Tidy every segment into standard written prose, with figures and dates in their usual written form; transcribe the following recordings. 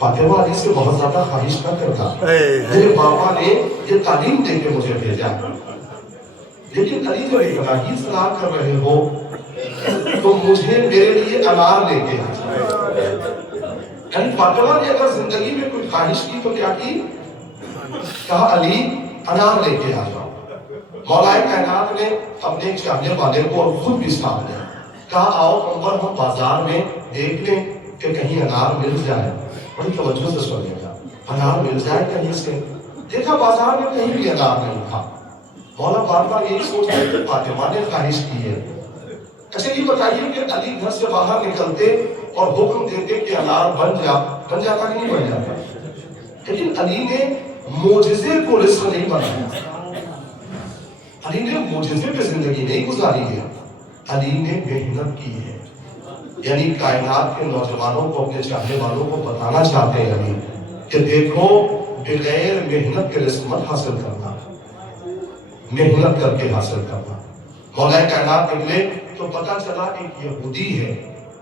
फातिमा अली से बहुत ज्यादा ख्वाहिश न करता। मेरे पापा ने ये तालीम देके मुझे भेजा, लेकिन अली जब इब्राहिम सलाम कर रहे हो तो मुझे मेरे लिए अनार लेके आ जाओ। यानी फातिमा ने अगर जिंदगी में कोई ख्वाहिश की तो क्या की? कहा अली अनार लेके आ जाओ। मौलाए कायनात ने अपने चाहने वाले को और खुद भी साथ दिया, कहा आओ अंबर हम बाजार में देख लें कि कहीं अनार मिल जाए। बड़ी तवज्जो से सुनिएगा, अनार मिल जाए कहीं से। देखा बाजार में कहीं भी अनार नहीं था। मौला बार बार यही सोच रहे थे फातिमा ने ख्वाहिश की है। अच्छा ये बताइए कि अली घर से बाहर निकलते और हुक्म देते कि अनार बन जाता कि नहीं बन जाता? लेकिन अली ने मोजिज़े को रिस्क नहीं बनाया। अली ने मोजिज़े पे जिंदगी नहीं गुजारी है, अली ने मेहनत की है। यानी कायनात के नौजवानों को, अपने चाहने वालों को बताना चाहते हैं अली कि देखो बगैर मेहनत के रिस्क मत हासिल करना, मेहनत करके हासिल करना। मौलाए कायनात निकले तो पता चला एक यहूदी है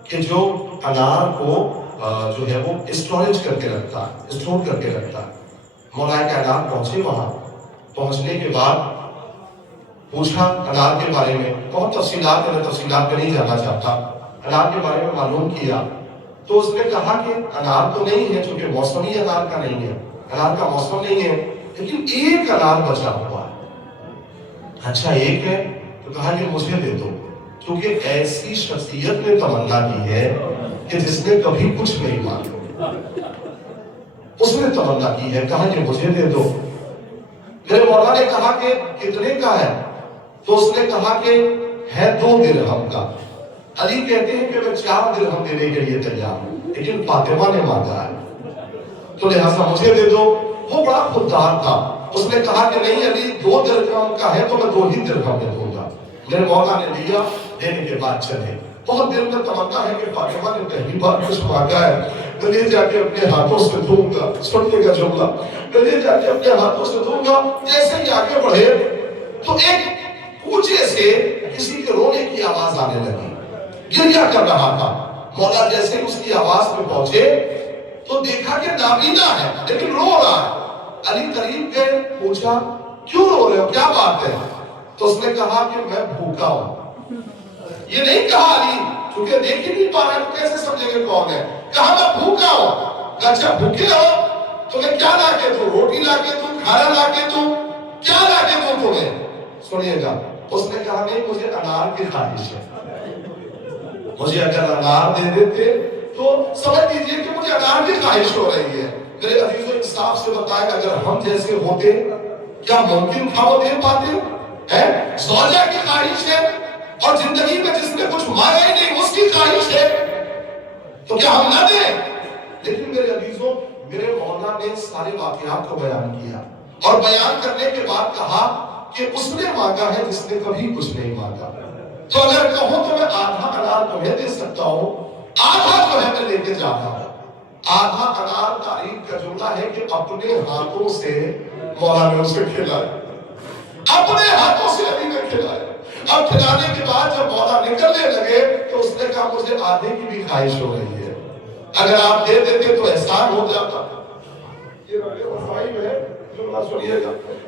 कि जो अनार को जो है वो स्टोरेज करके रखता है, स्टोर करके रखता है। मौलाए कायनात पहुंचे, वहां पहुंचने के बाद पूछा अनार के बारे में, बहुत तफसीलात है, मैं तफसीलात में नहीं जाना चाहता। अनार के बारे में मालूम किया तो उसने कहा कि अनार तो नहीं है, चूंकि मौसम ही अनार का नहीं है, अनार का मौसम नहीं है, लेकिन एक अनार बचा हुआ है। अच्छा एक है तो कहा कि मुझे दे दो, क्योंकि ऐसी शख्सियत ने तमन्ना की है कि जिसने कभी कुछ नहीं मांगा, उसने तमन्ना की है, कहा कि मुझे दे दो। मेरे मौला ने कहा कि कितने का है? तो उसने कहा कि है 2 दिरहम का। अली कहते हैं कि मैं 4 दिरहम देने के लिए तैयार हूं, लेकिन फातिमा ने मांगा है तो लिहाजा मुझे दे दो। वो बड़ा खुददार था, उसने कहा कि नहीं अली 2 दिरहम का है तो मैं 2 ही दिरहम में दूंगा। मेरे मौला ने दिया, देने के बाद चले। बहुत दिल में तमन्ना है कि फातिमा ने पहली बार कुछ मांगा है, मैं ले जाके अपने हाथों से दूंगा। सुनने का जुमला, मैं ले जाके अपने हाथों से दूंगा। जैसे ही आगे बढ़े तो एक कूचे से किसी के रोने की आवाज आने लगी, गिरिया कर रहा था। मौला जैसे उसकी आवाज पे पहुंचे तो देखा कि नाबीना है लेकिन रो रहा है। अली करीब गए, पूछा क्यों रो रहे हो, क्या बात है? तो उसने कहा कि मैं भूखा हूं। ये नहीं कहा अली, क्योंकि देख ही नहीं पा रहा तो कैसे समझेंगे कौन है। कहा मैं भूखा हूं। अच्छा भूखे हो तो मैं क्या ला के दूं? रोटी ला के दूं, खाना ला के दूं, क्या ला के दूं तुम्हें? सुनिएगा, उसने कहा नहीं मुझे अनार की ख्वाहिश है, मुझे अगर अनार दे देते तो समझ लीजिए कि मुझे अनार की ख्वाहिश हो रही है। मेरे अजीजों इंसाफ से बताएं, अगर हम जैसे होते क्या मुमकिन था वो दे पाते हैं? ज़ौजा की ख्वाहिश है और जिंदगी में जिसने कुछ मांगा ही नहीं उसकी ख्वाहिश है तो क्या हम ना दें? लेकिन मेरे अजीजों, मेरे मौला ने सारे वाकयात को बयान किया और बयान करने के बाद कहा कि उसने मांगा है जिसने कभी कुछ नहीं मांगा। तो अगर कहूं तो मैं आधा अनार तुम्हें दे सकता हूं, आधा जो है मैं लेके जा रहा हूं। आधा अनार तारीफ का जुमला है कि अपने हाथों से मौला ने उसे खिलाया, अपने हाथों से अली ने खिलाया। अब खिलाने के बाद जब मौला निकलने लगे तो उसने कहा मुझे आधे की भी ख्वाहिश हो रही है, अगर आप दे देते तो एहसान हो जाता। ये वफाई में है, जुमला सुनिएगा।